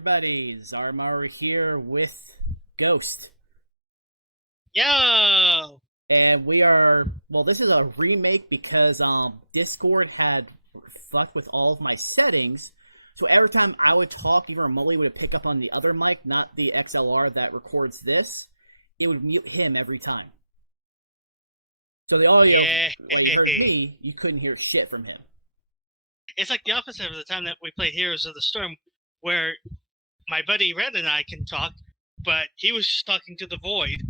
everybody, Zaramaru here with Ghost. Yo! And we are, well, this is a remake because Discord had fucked with all of my settings. So every time I would talk, even remotely, would pick up on the other mic, not the XLR that records this. It would mute him every time. So the audio, while you heard me, you couldn't hear shit from him. It's like the opposite of the time that we played Heroes of the Storm, where my buddy Red and I can talk, but he was just talking to the void.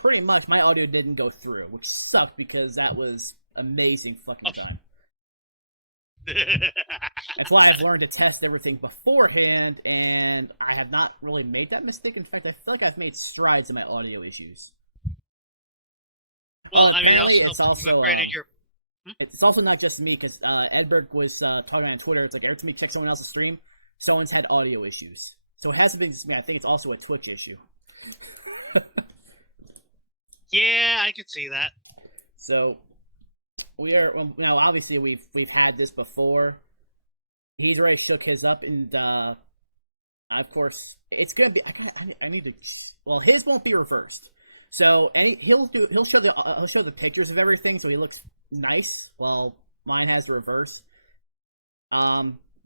Pretty much, my audio didn't go through, which sucked because that was amazing fucking time. That's why I've learned to test everything beforehand, and I have not really made that mistake. In fact, I feel like I've made strides in my audio issues. Well, I mean, it's also upgraded your... It's also not just me, because Edberg was talking on Twitter. It's like every time you check someone else's stream, someone's had audio issues. So it hasn't been just me. I think it's also a Twitch issue. Yeah, I could see that. So we are, well, you know, obviously we've had this before. He's already shook his up, and of course it's gonna be. I need to. Well, his won't be reversed. So he'll show the pictures of everything, so he looks nice. While mine has the reverse.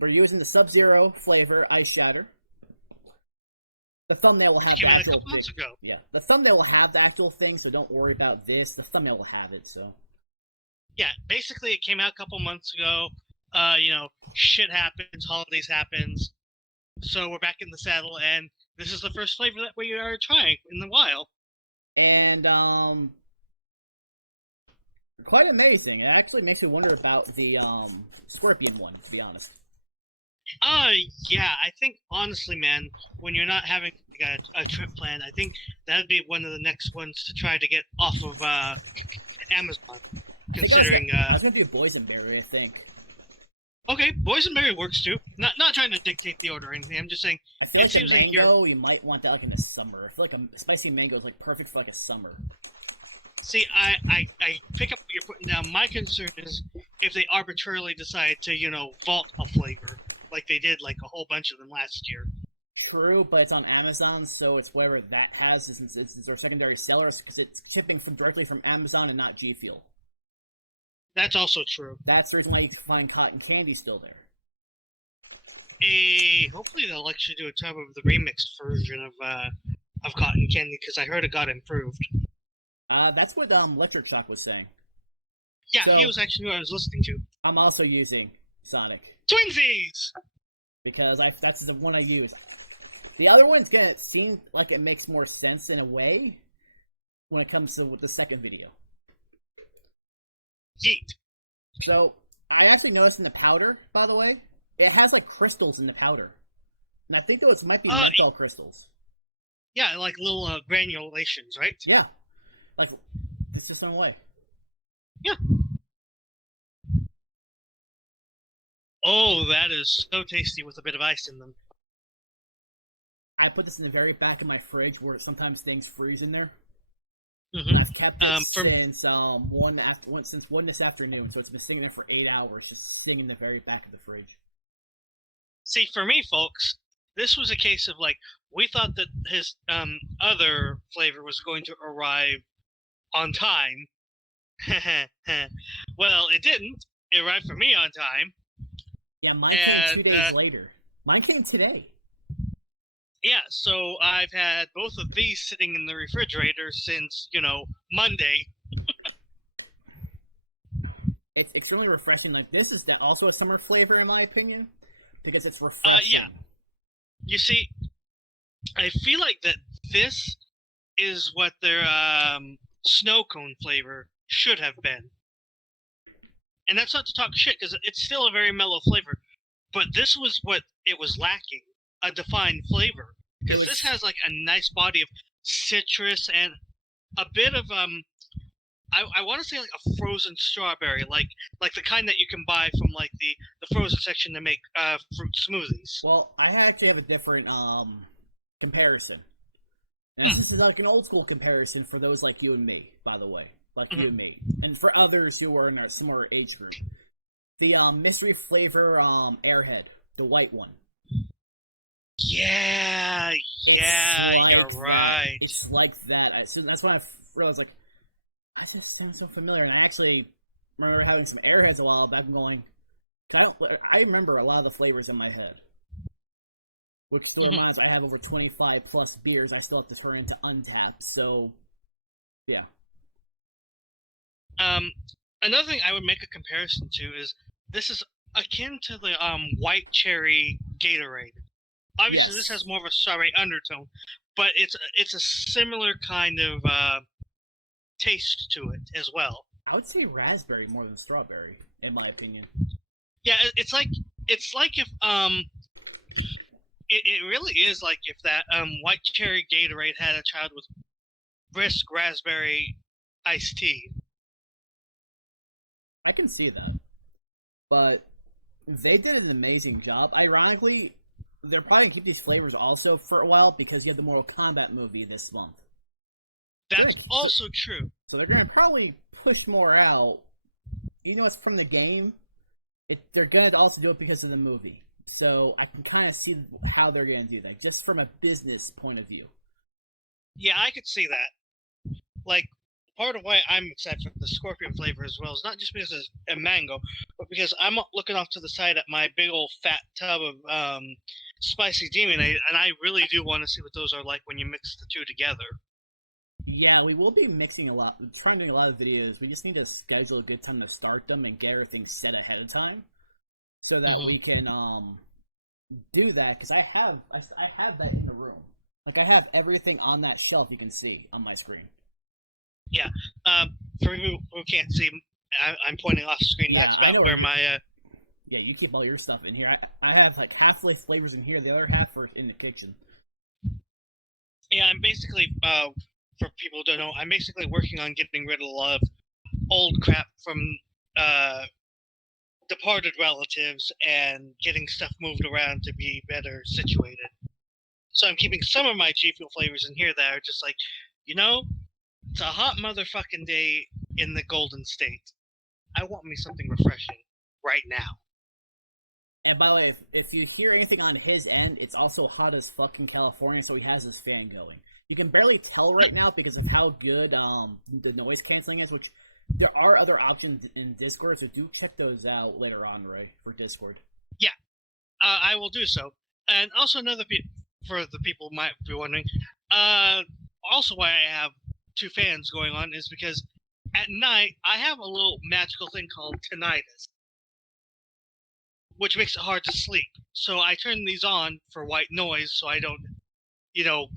We're using the Sub-Zero flavor Ice Shatter. The thumbnail will have came the out a actual couple months ago. Yeah, the thumbnail will have the actual thing, so don't worry about this. The thumbnail will have it. So Yeah, basically it came out a couple months ago. Shit happens, holidays happens, so we're back in the saddle, and this is the first flavor that we are trying in a while. And quite amazing. It actually makes me wonder about the scorpion one, to be honest. Yeah, I think, honestly, man, when you're not having a trip planned, I think that'd be one of the next ones to try to get off of Amazon, considering... I was gonna do boysenberry, I think. Okay, boysenberry works too. Not trying to dictate the order or anything, I'm just saying, I feel it seems like you might want that like in the summer. I feel like a spicy mango is like perfect for like a summer. See, I pick up what you're putting down. My concern is if they arbitrarily decide to, vault a flavor, like they did like a whole bunch of them last year. True, but it's on Amazon, so it's whatever that has since it's their secondary sellers, because it's shipping directly from Amazon and not GFUEL. That's also true. That's the reason why you can find cotton candy still there. Hopefully they'll actually do a tub of the remixed version of cotton candy, because I heard it got improved. That's what Electric Shock was saying. Yeah, so, he was actually who I was listening to. I'm also using Sonic. Twinsies! Because that's the one I use. The other one's gonna seem like it makes more sense in a way when it comes to the second video. Yeet. So, I actually noticed in the powder, by the way, it has like crystals in the powder. And I think those might be menthol crystals. Yeah, like little granulations, right? Yeah. Like, consistent way. Yeah. Oh, that is so tasty with a bit of ice in them. I put this in the very back of my fridge where sometimes things freeze in there. Mm-hmm. And I've kept it since one this afternoon, so it's been sitting there for 8 hours, just sitting in the very back of the fridge. See, for me, folks, this was a case of like we thought that his other flavor was going to arrive on time. Well, it didn't. It arrived for me on time. Yeah, mine came 2 days later. Mine came today. Yeah, so I've had both of these sitting in the refrigerator since, Monday. It's extremely refreshing. Like, this is also a summer flavor, in my opinion, because it's refreshing. Yeah. You see, I feel like that this is what their snow cone flavor should have been. And that's not to talk shit, because it's still a very mellow flavor. But this was what it was lacking. A defined flavor, because this has like a nice body of citrus and a bit of I want to say like a frozen strawberry, like the kind that you can buy from like the frozen section to make fruit smoothies. Well, I actually have a different comparison. And this is like an old school comparison for those like you and me, by the way, like you and me, and for others who are in a similar age group. The mystery flavor Airhead, the white one. Yeah, It's you're like that. right. It's like that. So that's when I realized, like, I just sound so familiar. And I actually remember having some Airheads a while back and going, I remember a lot of the flavors in my head. Which still Mhm. reminds, I have over 25 plus beers I still have to turn into Untapped. So, yeah. Um, Another thing I would make a comparison to is this is akin to the white cherry Gatorade. Obviously, this has Yes. more of a strawberry undertone, but it's a similar kind of taste to it as well. I would say raspberry more than strawberry, in my opinion. Yeah, it's like if it really is like if that white cherry Gatorade had a child with brisk raspberry iced tea. I can see that. But they did an amazing job. Ironically, they're probably going to keep these flavors also for a while because you have the Mortal Kombat movie this month. That's also true. So they're going to probably push more out. You know, it's from the game. They're going to also do it because of the movie. So I can kind of see how they're going to do that, just from a business point of view. Yeah, I could see that. Like, part of why I'm excited for the scorpion flavor as well is not just because it's a mango, but because I'm looking off to the side at my big old fat tub of spicy demon, and I really do want to see what those are like when you mix the two together. Yeah, we will be mixing a lot, trying to do a lot of videos. We just need to schedule a good time to start them and get everything set ahead of time, so that we can do that. Because I have that in the room. Like I have everything on that shelf you can see on my screen. Yeah. For people who can't see, I'm pointing off screen. Yeah, That's I about know. where my Yeah, you keep all your stuff in here. I have like half-life flavors in here. The other half are in the kitchen. yeah. I'm basically for people who don't know, I'm basically working on getting rid of a lot of old crap from uh departed relatives and getting stuff moved around to be better situated. So I'm keeping some of my GFUEL flavors in here that are just like, you know, it's a hot motherfucking day in the Golden State. I want me something refreshing right now. And by the way, if you hear anything on his end, it's also hot as fuck in California, so he has his fan going. You can barely tell right now because of how good the noise canceling is, which there are other options in Discord, so do check those out later on, Ray, for Discord. Yeah, I will do so. And also for the people who might be wondering, uh, also why I have two fans going on is because at night I have a little magical thing called tinnitus, which makes it hard to sleep. So I turn these on for white noise so I don't,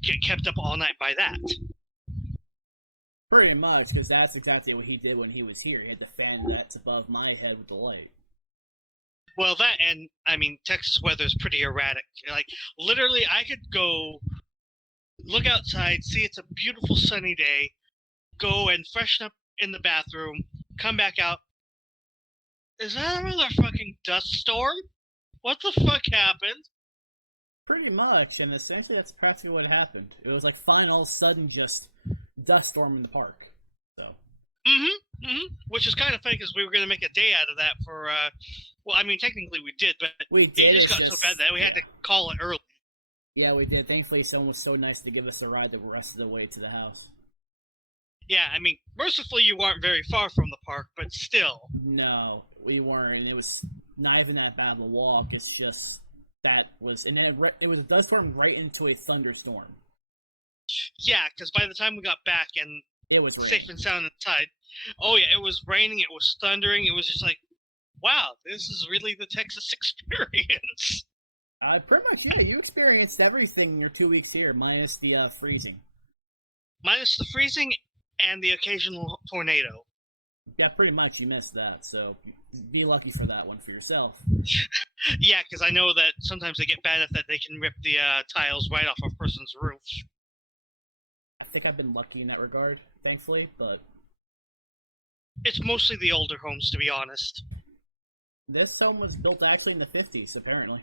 get kept up all night by that. Pretty much, because that's exactly what he did when he was here. He had the fan that's above my head with the light. Well, that and I mean, Texas weather is pretty erratic. Like literally, I could go look outside, see it's a beautiful sunny day, go and freshen up in the bathroom, come back out. Is that another fucking dust storm? What the fuck happened? Pretty much, and essentially that's practically what happened. It was like fine all of a sudden just dust storm in the park. So Which is kind of funny because we were going to make a day out of that for, well, I mean, technically we did, but we it did. just got so bad that we had to call it early. Yeah, we did. Thankfully, someone was so nice to give us a ride the rest of the way to the house. Yeah, I mean, mercifully you weren't very far from the park, but still. No, we weren't. And it was not even that bad of a walk. It's just that was, and then it was a dust storm right into a thunderstorm. Yeah, because by the time we got back and it was safe and sound inside, oh yeah, it was raining, it was thundering, it was just like, wow, this is really the Texas experience. Pretty much, yeah. You experienced everything in your 2 weeks here, minus the freezing. Minus the freezing and the occasional tornado. Yeah, pretty much. You missed that, so be lucky for that one for yourself. Yeah, because I know that sometimes they get bad enough that they can rip the tiles right off a person's roof. I think I've been lucky in that regard, thankfully, but it's mostly the older homes, to be honest. This home was built actually in the 50s, apparently.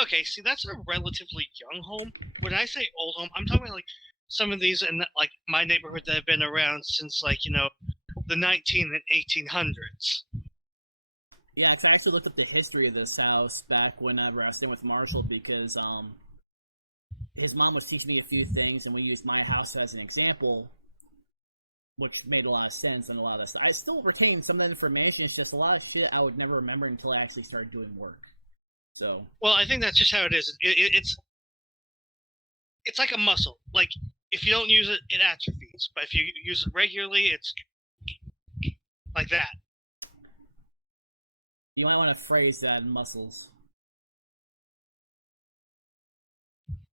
Okay, see, that's a relatively young home. When I say old home, I'm talking like some of these in like my neighborhood that have been around since like the 19 and 1800s. Yeah, because I actually looked up the history of this house back whenever I was staying with Marshall because his mom was teaching me a few things, and we used my house as an example, which made a lot of sense and a lot of stuff. I still retain some of the information. It's just a lot of shit I would never remember until I actually started doing work. So. Well, I think that's just how it is. It's like a muscle. Like, if you don't use it, it atrophies. But if you use it regularly, it's like that. You might want to phrase that in muscles.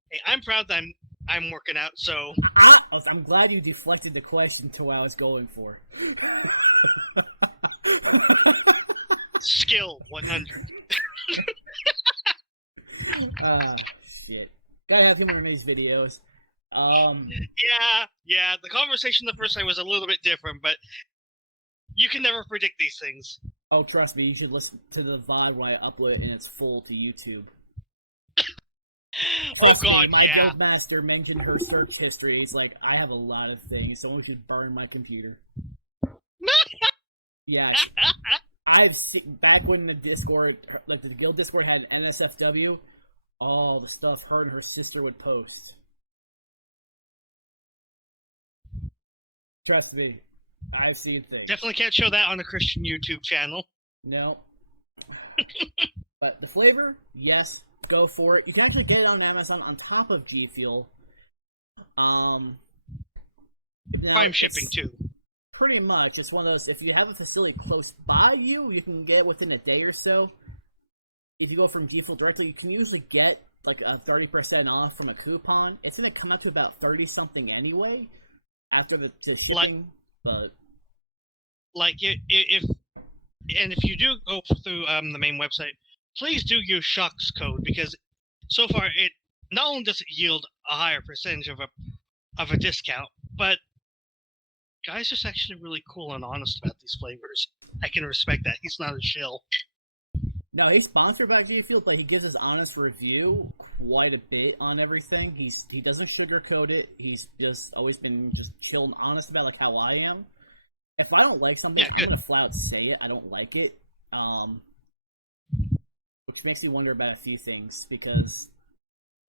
Hey, I'm proud that I'm working out, so... I'm glad you deflected the question to what I was going for. Skill 100. Shit. Gotta have humor in these videos. Yeah, the conversation the first time was a little bit different, but you can never predict these things. Oh, trust me, you should listen to the VOD when I upload it in its full to YouTube. Oh god, my guildmaster mentioned her search history. He's like, I have a lot of things. Someone should burn my computer. Yeah, I've seen back when the Discord, like the guild Discord had NSFW. All the stuff her and her sister would post. Trust me, I've seen things. Definitely can't show that on a Christian YouTube channel. No. But the flavor, yes, go for it. You can actually get it on Amazon on top of GFUEL. Prime shipping too. Pretty much, it's one of those. If you have a facility close by you, you can get it within a day or so. If you go from GFUEL directly, you can usually get like a 30% off from a coupon. It's gonna come out to about 30 something anyway after the shipping. But if you do go through the main website, please do use Shock's code, because so far it not only does it yield a higher percentage of a discount, but guy's just actually really cool and honest about these flavors. I can respect that. He's not a shill. No, he's sponsored by GFUEL, but he gives his honest review quite a bit on everything. He doesn't sugarcoat it. He's just always been just chill and honest about like how I am. If I don't like something, I'm gonna flat out say it. I don't like it, which makes me wonder about a few things, because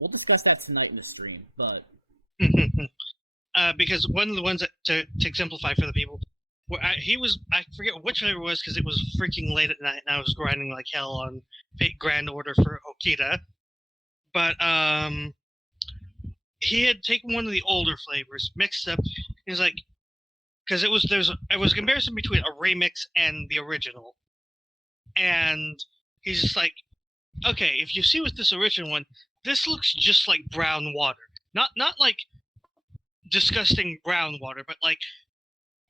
we'll discuss that tonight in the stream. But because one of the ones that to exemplify for the people, where I forget which flavor it was, because it was freaking late at night and I was grinding like hell on Fate Grand Order for Okita. But he had taken one of the older flavors, mixed up. He's like, because it was a comparison between a remix and the original, and he's just like, okay, if you see with this original one, this looks just like brown water, not like disgusting brown water, but like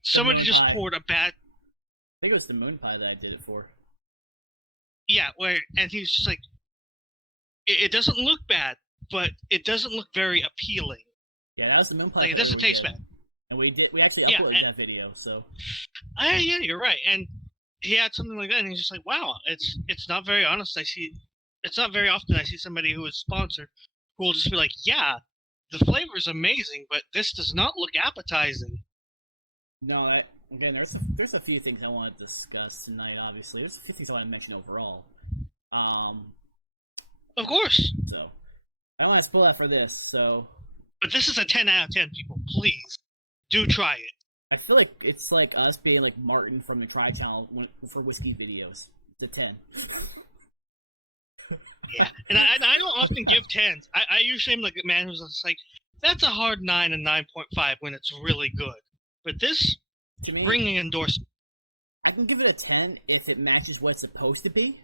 somebody just poured a bad. I think it was the moon pie that I did it for. Yeah, and he's just like, it doesn't look bad, but it doesn't look very appealing. Yeah, that was the moon pie. Like, it doesn't taste bad. And we actually uploaded that video, so. Yeah, you're right. And he had something like that, and he's just like, wow, it's not very honest. It's not very often I see somebody who is sponsored who will just be like, yeah, the flavor is amazing, but this does not look appetizing. No, again, there's a few things I want to discuss tonight. Obviously, there's a few things I want to mention overall. Of course. So, I don't want to spoil that for this. So. But this is a 10 out of 10, people. Please do try it. I feel like it's like us being like Martin from the Try Channel for whiskey videos. It's a 10. Yeah, and I don't often give 10s. I usually am like a man who's just like, that's a hard 9 and 9.5 when it's really good. But this, ringing endorsement. I can give it a 10 if it matches what it's supposed to be.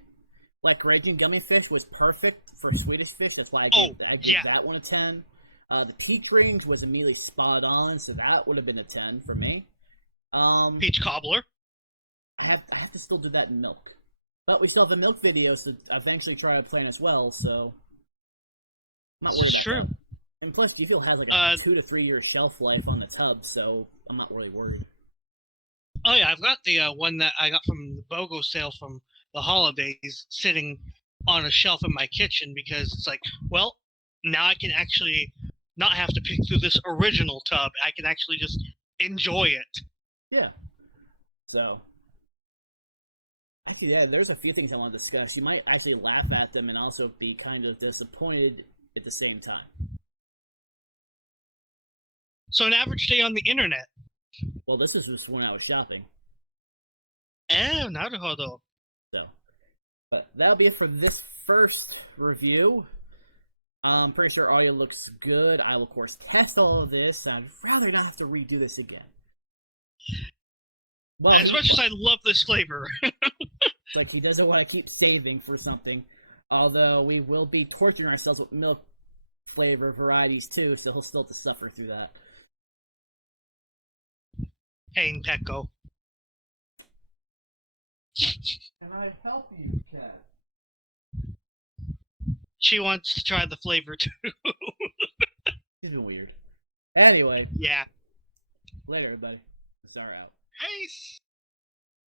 Like Raging Gummy Fish was perfect for Swedish fish. That's why I gave that one a 10. The peach rings was immediately spot on, so that would have been a 10 for me. Peach cobbler. I have to still do that in milk. But we still have the milk videos to eventually try to plan as well, so I'm not worried about true. That. And plus, GFUEL has like a 2 to 3 year shelf life on the tub, so I'm not really worried. Oh yeah, I've got the one that I got from the BOGO sale from the holidays sitting on a shelf in my kitchen, because it's like, well, now I can actually not have to pick through this original tub. I can actually just enjoy it. Yeah. So, I actually, yeah, there's a few things I want to discuss. You might actually laugh at them and also be kind of disappointed at the same time. So an average day on the internet. Well, this is just when I was shopping. Naruhodo. So, but that'll be it for this first review. I'm pretty sure audio looks good. I will, of course, test all of this. I'd rather not have to redo this again. Well, As much as I love this flavor. like he doesn't want to keep saving for something. Although we will be torturing ourselves with milk flavor varieties too, so he'll still have to suffer through that. Hey, Pecco. Can I help you, Cat? She wants to try the flavor too. She's been weird. Anyway. Yeah. Later, everybody. Star out. Nice.